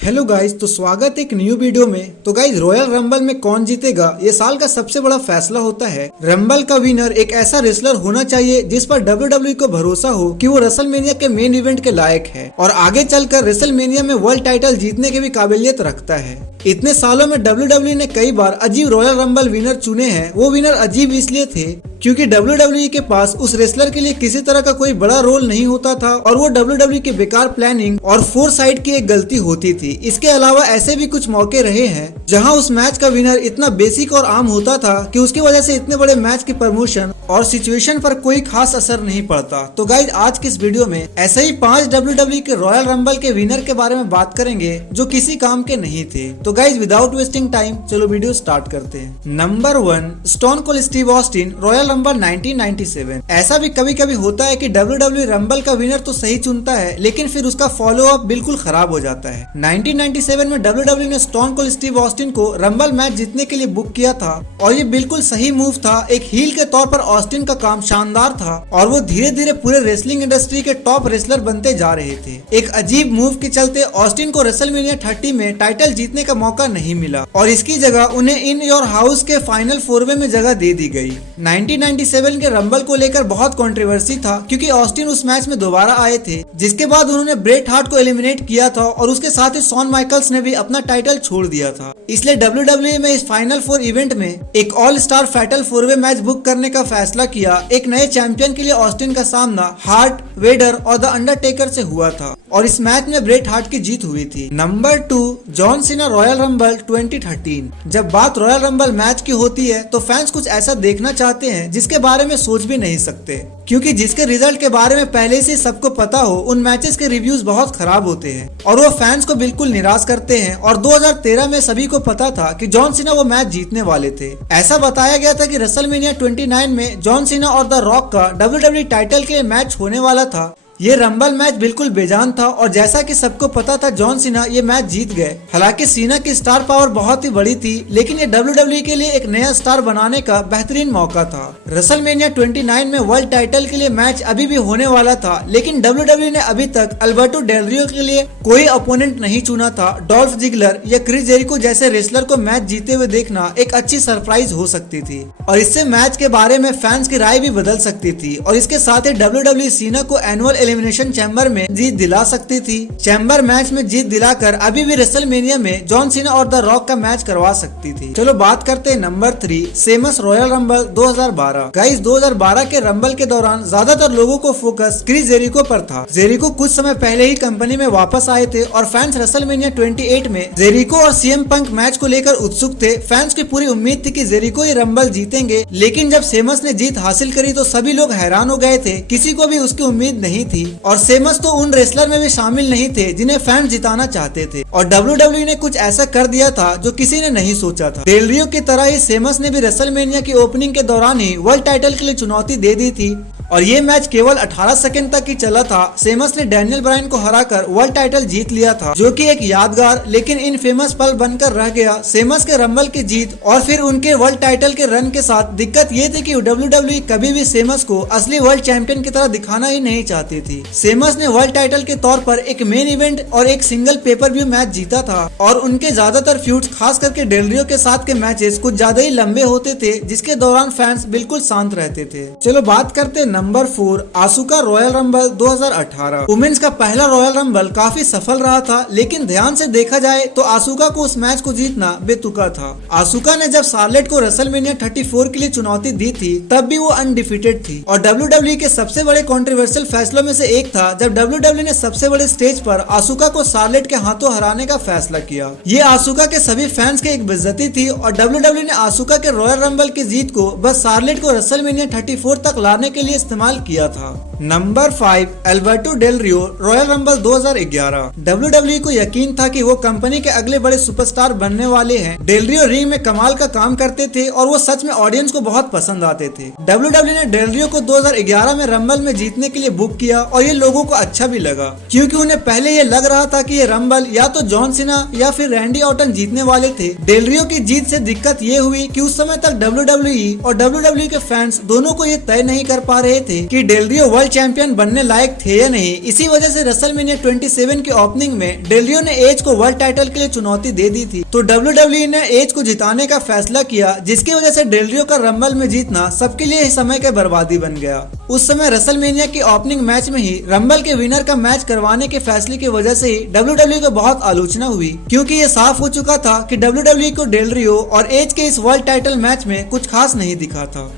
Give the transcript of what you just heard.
Hello guys, तो स्वागत है एक न्यू वीडियो में। तो गाइस, रॉयल रंबल में कौन जीतेगा ये साल का सबसे बड़ा फैसला होता है। रंबल का विनर एक ऐसा रेसलर होना चाहिए जिस पर WWE को भरोसा हो कि वो रेसलमेनिया के मेन इवेंट के लायक है और आगे चलकर रेसलमेनिया में वर्ल्ड टाइटल जीतने की भी काबिलियत रखता है। इतने सालों में WWE ने कई बार अजीब रॉयल रंबल विनर चुने हैं। वो विनर अजीब इसलिए थे क्योंकि WWE के पास उस रेसलर के लिए किसी तरह का कोई बड़ा रोल नहीं होता था और वो WWE की बेकार प्लानिंग और फोर साइड की एक गलती होती थी। इसके अलावा ऐसे भी कुछ मौके रहे हैं जहां उस मैच का विनर इतना बेसिक और आम होता था कि उसकी वजह से इतने बड़े मैच की प्रमोशन और सिचुएशन पर कोई खास असर नहीं पड़ता। तो गाइज, आज की इस वीडियो में ऐसे ही 5 WWE के रॉयल रंबल के विनर के बारे में बात करेंगे जो किसी काम के नहीं थे। तो गाइज, विदाउट वेस्टिंग टाइम चलो वीडियो स्टार्ट करते हैं। Number 1, stone cold Steve Austin, royal rumble 1997। ऐसा भी कभी कभी होता है कि WWE रंबल का विनर तो सही चुनता है लेकिन फिर उसका फॉलो अप बिल्कुल खराब हो जाता है। 1997 में WWE ने स्टोन कोल्ड स्टीव ऑस्टिन को रंबल मैच जीतने के लिए बुक किया था और ये बिल्कुल सही मूव था। एक हील के तौर पर ऑस्टिन का काम शानदार था और वो धीरे धीरे पूरे रेसलिंग इंडस्ट्री के टॉप रेसलर बनते जा रहे थे। एक अजीब मूव के चलते ऑस्टिन को रेसलमेनिया 30 में टाइटल जीतने का मौका नहीं मिला और इसकी जगह उन्हें इन योर हाउस के फाइनल 4 में जगह दे दी गई। 1997 के रंबल को लेकर बहुत कंट्रोवर्सी था क्योंकि ऑस्टिन उस मैच में दोबारा आए थे, जिसके बाद उन्होंने ब्रेट हार्ट को एलिमिनेट किया था और उसके साथ ही शॉन माइकल्स ने भी अपना टाइटल छोड़ दिया था। इसलिए WWE में इस फाइनल 4 इवेंट में एक ऑल स्टार फैटल 4-वे मैच बुक करने का फैसला किया। एक नए चैंपियन के लिए ऑस्टिन का सामना हार्ट, वेडर और द अंडरटेकर से हुआ था और इस मैच में ब्रेट हार्ट की जीत हुई थी। Number 2, John Cena, royal rumble 2013। जब बात रॉयल रंबल मैच की होती है तो फैंस कुछ ऐसा देखना चाहते हैं जिसके बारे में सोच भी नहीं सकते, क्योंकि जिसके रिजल्ट के बारे में पहले से सबको पता हो उन मैचेस के रिव्यूज बहुत खराब होते हैं और वो फैंस को बिल्कुल निराश करते हैं। और 2013 में सभी को पता था कि जॉन सीना वो मैच जीतने वाले थे। ऐसा बताया गया था कि रेसलमेनिया 29 में जॉन सीना और द रॉक का WWE टाइटल के मैच होने वाला था। ये रंबल मैच बिल्कुल बेजान था और जैसा कि सबको पता था जॉन सीना ये मैच जीत गए। हालांकि सीना की स्टार पावर बहुत ही बड़ी थी लेकिन ये WWE के लिए एक नया स्टार बनाने का बेहतरीन मौका था। रेसलमेनिया 29 में वर्ल्ड टाइटल के लिए मैच अभी भी होने वाला था लेकिन WWE ने अभी तक अल्बर्टो डेल रियो के लिए कोई अपोनेंट नहीं चुना था। डॉल्फ जिगलर या क्रिस जेरिको जैसे रेसलर को मैच जीते हुए देखना एक अच्छी सरप्राइज हो सकती थी और इससे मैच के बारे में फैंस की राय भी बदल सकती थी और इसके साथ ही WWE सीना को एनुअल एलिमिनेशन चैम्बर में जीत दिला सकती थी। चैम्बर मैच में जीत दिलाकर अभी भी रेसलमेनिया में जॉन सीना और द रॉक का मैच करवा सकती थी। चलो बात करते हैं number 3, seems, royal rumble 2012। Guys, 2012 के रंबल के दौरान ज्यादातर लोगों को फोकस क्रिस जेरिको पर था। जेरिको कुछ समय पहले ही कंपनी में वापस आए थे और फैंस रेसलमेनिया 28 में जेरिको और CM पंक मैच को लेकर उत्सुक थे। फैंस की पूरी उम्मीद थी कि जेरिको ये रंबल जीतेंगे, लेकिन जब सेमस ने जीत हासिल करी तो सभी लोग हैरान हो गए थे। किसी को भी उसकी उम्मीद नहीं थी और सेमस तो उन रेसलर में भी शामिल नहीं थे जिन्हें फैंस जिताना चाहते थे और WWE ने कुछ ऐसा कर दिया था जो किसी ने नहीं सोचा था। डेल रियो की तरह ही सेमस ने भी रेसलमेनिया की ओपनिंग के दौरान ही वर्ल्ड टाइटल के लिए चुनौती दे दी थी और ये मैच केवल 18 सेकंड तक ही चला था। सेमस ने डैनियल ब्रायन को हराकर वर्ल्ड टाइटल जीत लिया था, जो कि एक यादगार लेकिन इनफेमस पल बनकर रह गया। सेमस के रंबल की जीत और फिर उनके वर्ल्ड टाइटल के रन के साथ दिक्कत ये थी कि WWE कभी भी सेमस को असली वर्ल्ड चैंपियन की तरह दिखाना ही नहीं चाहती थी। सेमस ने वर्ल्ड टाइटल के तौर पर एक मेन इवेंट और एक सिंगल पेपर व्यू मैच जीता था और उनके ज्यादातर फ्यूड्स, खास करके डेल रियो के साथ के मैचेस कुछ ज्यादा ही लंबे होते थे, जिसके दौरान फैंस बिल्कुल शांत रहते थे। चलो बात करते नंबर 4, आसुका, रॉयल रंबल 2018। वुमेन्स का पहला रॉयल रंबल काफी सफल रहा था लेकिन ध्यान से देखा जाए तो आसुका को उस मैच को जीतना बेतुका था। आसुका ने जब शार्लेट को रेसलमेनिया 34 के लिए चुनौती दी थी तब भी वो अनडिफिटेड थी और WWE के सबसे बड़े कंट्रोवर्शियल फैसलों में से एक था जब WWE ने सबसे बड़े स्टेज पर आसुका को शार्लेट के हाथों हराने का फैसला किया। ये आसुका के सभी फैंस के एक बेइज्जती थी और WWE ने आसुका के रॉयल रंबल की जीत को बस शार्लेट को रेसलमेनिया 34 तक लाने के लिए इस्तेमाल किया था। नंबर 5, अल्बर्टो डेल रियो, रॉयल रंबल 2011। WWE को यकीन था कि वो कंपनी के अगले बड़े सुपरस्टार बनने वाले हैं। डेल रियो रिंग में कमाल का काम करते थे और वो सच में ऑडियंस को बहुत पसंद आते थे। WWE ने डेल रियो को 2011 में रंबल में जीतने के लिए बुक किया और ये लोगों को अच्छा भी लगा क्योंकि उन्हें पहले ये लग रहा था कि ये रंबल या तो जॉन सीना या फिर रैंडी ऑर्टन जीतने वाले थे। डेल रियो की जीत से दिक्कत ये हुई कि उस समय तक WWE और WWE के फैंस दोनों को ये तय नहीं कर पा रहे थे कि डेल रियो वर्ल्ड वर्ल्ड चैंपियन बनने लायक थे या नहीं। इसी वजह से रेसलमेनिया 27 की ओपनिंग में डेल रियो ने एज को वर्ल्ड टाइटल के लिए चुनौती दे दी थी, तो WWE ने एज को जिताने का फैसला किया, जिसकी वजह से डेल रियो का रंबल में जीतना सबके लिए समय की बर्बादी बन गया। उस समय रेसलमेनिया की ओपनिंग मैच में ही रंबल के विनर का मैच करवाने के फैसले की वजह से ही WWE को बहुत आलोचना हुई, क्योंकि ये साफ हो चुका था कि WWE को डेल रियो और एज के इस वर्ल्ड टाइटल मैच में कुछ खास नहीं दिखा था।